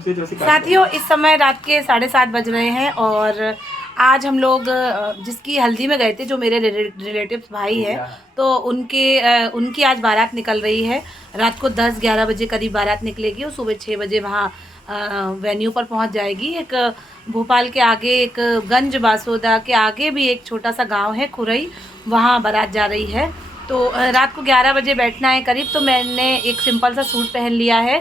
साथियों, इस समय रात के 7:30 बज रहे हैं और आज हम लोग जिसकी हल्दी में गए थे, जो मेरे रिलेटिव्स भाई है, तो उनकी आज बारात निकल रही है। रात को 10-11 बजे करीब बारात निकलेगी और सुबह 6 बजे वहाँ वेन्यू पर पहुँच जाएगी। एक भोपाल के आगे, एक गंज बासोदा के आगे भी एक छोटा सा गांव है खुरई, वहाँ बारात जा रही है। तो रात को 11 बजे बैठना है करीब। तो मैंने एक सिंपल सा सूट पहन लिया है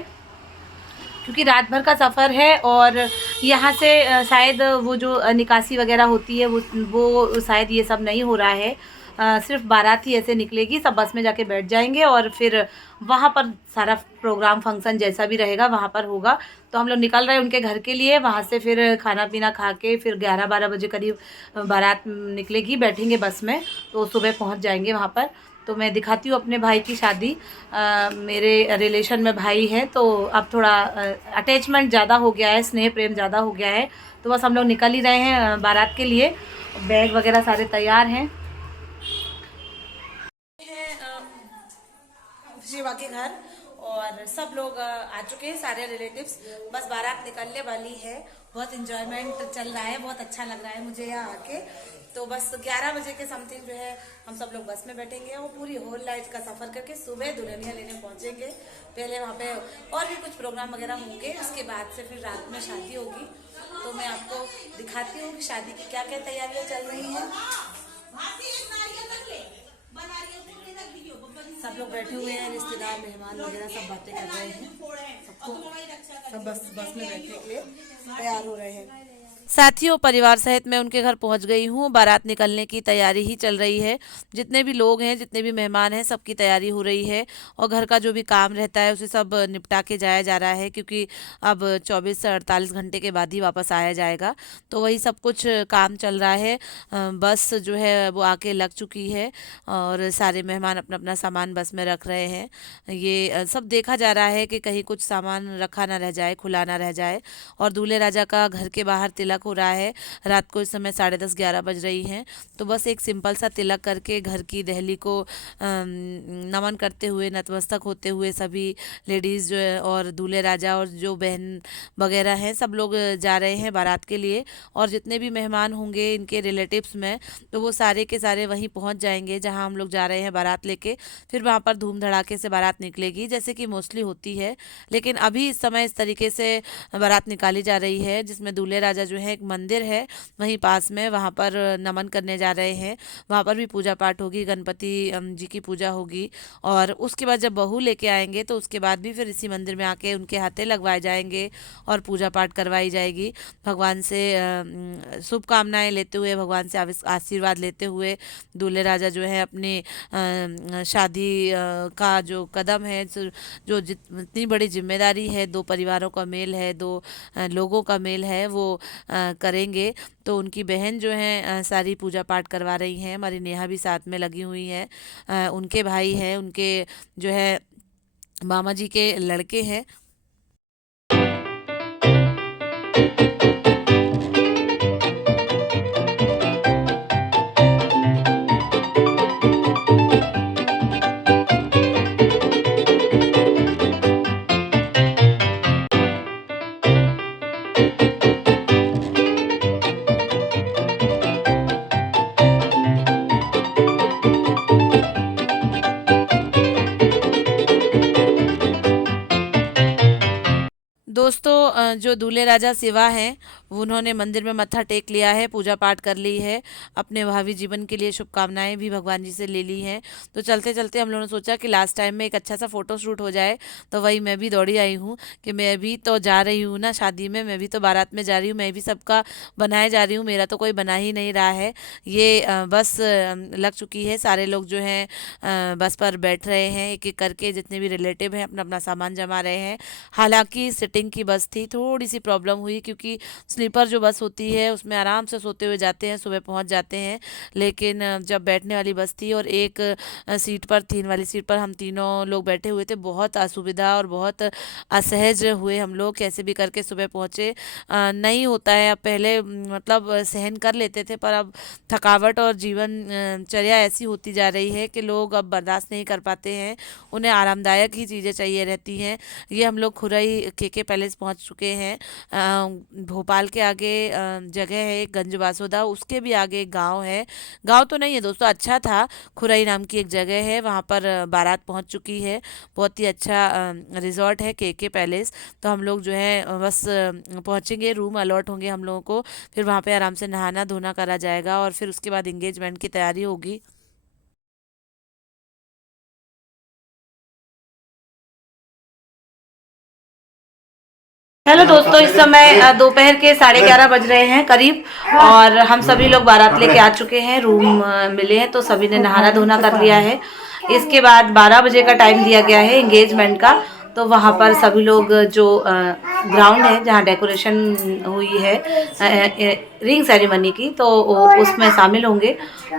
क्योंकि रात भर का सफ़र है और यहाँ से शायद वो जो निकासी वगैरह होती है वो शायद ये सब नहीं हो रहा है। सिर्फ बारात ही ऐसे निकलेगी, सब बस में जाके बैठ जाएंगे और फिर वहाँ पर सारा प्रोग्राम फंक्शन जैसा भी रहेगा वहाँ पर होगा। तो हम लोग निकल रहे हैं उनके घर के लिए। वहाँ से फिर खाना पीना खा के फिर 11-12 बजे करीब बारात निकलेगी, बैठेंगे बस में, तो सुबह पहुँच जाएंगे वहाँ पर। तो मैं दिखाती हूँ अपने भाई की शादी। मेरे रिलेशन में भाई है, तो अब थोड़ा अटैचमेंट ज़्यादा हो गया है, स्नेह प्रेम ज़्यादा हो गया है। तो बस हम लोग निकल ही रहे हैं बारात के लिए। बैग वगैरह सारे तैयार हैं। शिवा के घर और सब लोग आ चुके हैं, सारे रिलेटिव्स। बस बारात निकलने वाली है। बहुत इंजॉयमेंट चल रहा है, बहुत अच्छा लग रहा है मुझे यहाँ आके। तो बस 11 बजे के समथिंग जो है हम सब लोग बस में बैठेंगे और पूरी होल नाइट का सफ़र करके सुबह दुल्हनिया लेने पहुँचेंगे। पहले वहाँ पे और भी कुछ प्रोग्राम वगैरह होंगे, उसके बाद से फिर रात में शादी होगी। तो मैं आपको दिखाती हूँ कि शादी की क्या क्या तैयारियाँ चल रही हैं। सब लोग बैठे हुए हैं, रिश्तेदार मेहमान वगैरह सब बातें कर रहे हैं। सब बस में बैठने के लिए तैयार हो रहे हैं। साथियों, परिवार सहित मैं उनके घर पहुंच गई हूँ। बारात निकलने की तैयारी ही चल रही है। जितने भी लोग हैं, जितने भी मेहमान हैं, सबकी तैयारी हो रही है और घर का जो भी काम रहता है उसे सब निपटा के जाया जा रहा है, क्योंकि अब 24 से 48 घंटे के बाद ही वापस आया जाएगा। तो वही सब कुछ काम चल रहा है। बस जो है वो आके लग चुकी है और सारे मेहमान अपना अपना सामान बस में रख रहे हैं। ये सब देखा जा रहा है कि कहीं कुछ सामान रखा ना रह जाए, खुला ना रह जाए। और दूल्हे राजा का घर के बाहर तिलक हो रहा है। रात को इस समय 10:30-11 बज रही हैं। तो बस एक सिंपल सा तिलक करके घर की दहली को नमन करते हुए, नतमस्तक होते हुए सभी लेडीज़ जो है और दूल्हे राजा और जो बहन वगैरह हैं, सब लोग जा रहे हैं बारात के लिए। और जितने भी मेहमान होंगे इनके रिलेटिव्स में, तो वो सारे के सारे वहीं पहुंच जाएंगे जहां हम लोग जा रहे हैं बारात लेके। फिर वहां पर धूम धड़ाके से बारात निकलेगी, जैसे कि मोस्टली होती है। लेकिन अभी इस समय इस तरीके से बारात निकाली जा रही है, जिसमें दूल्हे राजा जो है, एक मंदिर है वहीं पास में, वहाँ पर नमन करने जा रहे हैं। वहाँ पर भी पूजा पाठ होगी, गणपति जी की पूजा होगी। और उसके बाद जब बहू लेके आएंगे तो उसके बाद भी फिर इसी मंदिर में आके उनके हाथे लगवाए जाएंगे और पूजा पाठ करवाई जाएगी। भगवान से शुभकामनाएं लेते हुए, भगवान से आशीर्वाद लेते हुए दूल्हे राजा जो है अपने शादी का जो कदम है, जो जितनी बड़ी जिम्मेदारी है, दो परिवारों का मेल है, दो लोगों का मेल है, वो करेंगे। तो उनकी बहन जो है सारी पूजा पाठ करवा रही हैं। हमारी नेहा भी साथ में लगी हुई है। उनके भाई हैं, उनके जो है मामा जी के लड़के हैं। दोस्तों, जो दूल्हे राजा शिवा हैं, उन्होंने मंदिर में मत्था टेक लिया है, पूजा पाठ कर ली है, अपने भावी जीवन के लिए शुभकामनाएं भी भगवान जी से ले ली हैं। तो चलते चलते हम लोगों ने सोचा कि लास्ट टाइम में एक अच्छा सा फोटो शूट हो जाए। तो वही मैं भी दौड़ी आई हूँ कि मैं भी तो जा रही हूँ ना शादी में, मैं भी तो बारात में जा रही हूँ, मैं भी सबका बनाए जा रही हूँ, मेरा तो कोई बना ही नहीं रहा है। ये बस लग चुकी है, सारे लोग जो हैं बस पर बैठ रहे हैं, एक एक करके जितने भी रिलेटिव हैं अपना अपना सामान जमा रहे हैं। हालांकि सिटिंग की बस थी, थोड़ी सी प्रॉब्लम हुई क्योंकि स्लीपर जो बस होती है उसमें आराम से सोते हुए जाते हैं, सुबह पहुंच जाते हैं। लेकिन जब बैठने वाली बस थी और एक सीट पर, 3 वाली सीट पर हम तीनों लोग बैठे हुए थे, बहुत असुविधा और बहुत असहज हुए हम लोग, कैसे भी करके सुबह पहुँचे। नहीं होता है अब, पहले मतलब सहन कर लेते थे, पर अब थकावट और जीवन चर्या ऐसी होती जा रही है कि लोग अब बर्दाश्त नहीं कर पाते हैं, उन्हें आरामदायक ही चीज़ें चाहिए रहती हैं। ये हम लोग खुरई केके पैलेस पहुंच चुके हैं। भोपाल के आगे जगह है एक गंज बासोदा, उसके भी आगे एक गांव है। गांव तो नहीं है दोस्तों, अच्छा था, खुरई नाम की एक जगह है, वहाँ पर बारात पहुंच चुकी है। बहुत ही अच्छा रिजॉर्ट है केके पैलेस। तो हम लोग जो है बस पहुंचेंगे, रूम अलॉट होंगे हम लोगों को, फिर वहाँ पे आराम से नहाना धोना करा जाएगा और फिर उसके बाद इंगेजमेंट की तैयारी होगी। हेलो दोस्तों, इस समय दोपहर के 11:30 बज रहे हैं करीब, और हम सभी लोग बारात लेके आ चुके हैं, रूम मिले हैं तो सभी ने नहाना धोना कर लिया है। इसके बाद 12 बजे का टाइम दिया गया है एंगेजमेंट का, तो वहाँ पर सभी लोग जो ग्राउंड है जहाँ डेकोरेशन हुई है रिंग सेरेमनी की, तो उसमें शामिल होंगे।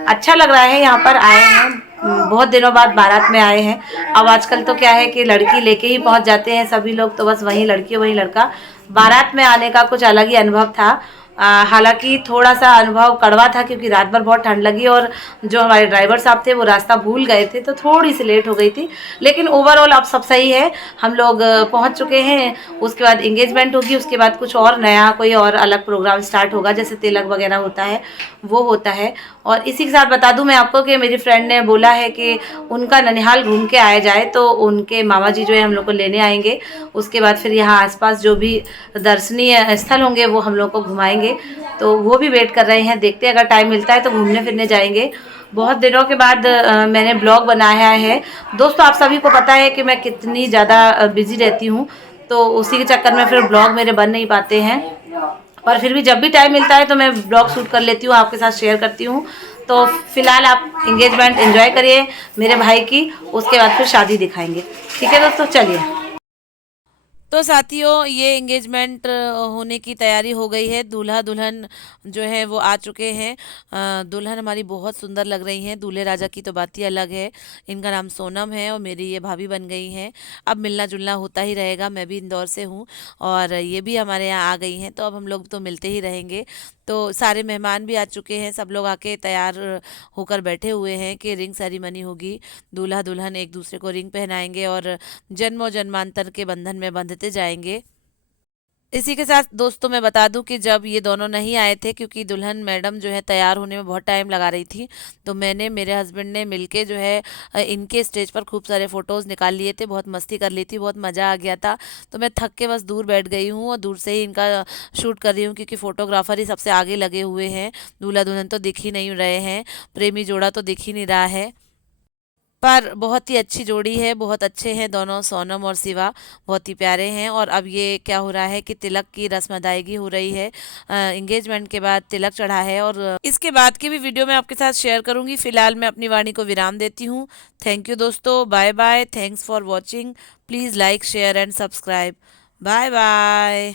अच्छा लग रहा है, यहाँ पर आए हैं बहुत दिनों बाद, बारात में आए हैं। अब आजकल तो क्या है कि लड़की लेके ही पहुंच जाते हैं सभी लोग, तो बस वही लड़की वही लड़का, बारात में आने का कुछ अलग ही अनुभव था। हालांकि थोड़ा सा अनुभव कड़वा था क्योंकि रात भर बहुत ठंड लगी और जो हमारे ड्राइवर साहब थे वो रास्ता भूल गए थे, तो थोड़ी सी लेट हो गई थी। लेकिन ओवरऑल अब सब सही है, हम लोग पहुंच चुके हैं। उसके बाद एंगेजमेंट होगी, उसके बाद कुछ और नया कोई और अलग प्रोग्राम स्टार्ट होगा, जैसे तिलक वगैरह होता है वो होता है। और इसी के साथ बता दूं मैं आपको कि मेरी फ्रेंड ने बोला है कि उनका ननिहाल घूम के आया जाए, तो उनके मामा जी जो है हम लोग को लेने आएंगे। उसके बाद फिर यहाँ आसपास जो भी दर्शनीय स्थल होंगे वो हम लोग को घुमाएंगे, तो वो भी वेट कर रहे हैं। देखते हैं, अगर टाइम मिलता है तो घूमने फिरने जाएंगे। बहुत दिनों के बाद मैंने ब्लॉग बनाया है दोस्तों। आप सभी को पता है कि मैं कितनी ज़्यादा बिजी रहती हूँ, तो उसी के चक्कर में फिर ब्लॉग मेरे बन नहीं पाते हैं, पर फिर भी जब भी टाइम मिलता है तो मैं ब्लॉग शूट कर लेती हूँ, आपके साथ शेयर करती हूँ। तो फिलहाल आप एंगेजमेंट एंजॉय करिए मेरे भाई की, उसके बाद फिर शादी दिखाएंगे। ठीक है दोस्तों, चलिए। तो साथियों, ये एंगेजमेंट होने की तैयारी हो गई है, दूल्हा दुल्हन जो है वो आ चुके हैं। दुल्हन हमारी बहुत सुंदर लग रही हैं, दूल्हे राजा की तो बात ही अलग है। इनका नाम सोनम है और मेरी ये भाभी बन गई हैं। अब मिलना जुलना होता ही रहेगा, मैं भी इंदौर से हूँ और ये भी हमारे यहाँ आ गई हैं, तो अब हम लोग तो मिलते ही रहेंगे। तो सारे मेहमान भी आ चुके हैं, सब लोग आके तैयार होकर बैठे हुए हैं कि रिंग सेरेमनी होगी, दूल्हा दुल्हन एक दूसरे को रिंग पहनाएंगे और जन्मों जन्मांतर के बंधन में बंधते जाएंगे। इसी के साथ दोस्तों मैं बता दूं कि जब ये दोनों नहीं आए थे, क्योंकि दुल्हन मैडम जो है तैयार होने में बहुत टाइम लगा रही थी, तो मैंने, मेरे हस्बैंड ने मिलके जो है इनके स्टेज पर खूब सारे फ़ोटोज़ निकाल लिए थे, बहुत मस्ती कर ली थी, बहुत मज़ा आ गया था। तो मैं थक के बस दूर बैठ गई हूँ और दूर से ही इनका शूट कर रही हूँ, क्योंकि फ़ोटोग्राफ़र ही सबसे आगे लगे हुए हैं। दूल्हा दुल्हन तो दिख ही नहीं रहे हैं, प्रेमी जोड़ा तो दिख ही नहीं रहा है। पर बहुत ही अच्छी जोड़ी है, बहुत अच्छे हैं दोनों, सोनम और शिवा बहुत ही प्यारे हैं। और अब ये क्या हो रहा है कि तिलक की रस्म अदायगी हो रही है, एंगेजमेंट के बाद तिलक चढ़ा है, और इसके बाद की भी वीडियो मैं आपके साथ शेयर करूंगी। फिलहाल मैं अपनी वाणी को विराम देती हूँ। थैंक यू दोस्तों, bye bye, thanks for watching, please like share and subscribe, bye bye.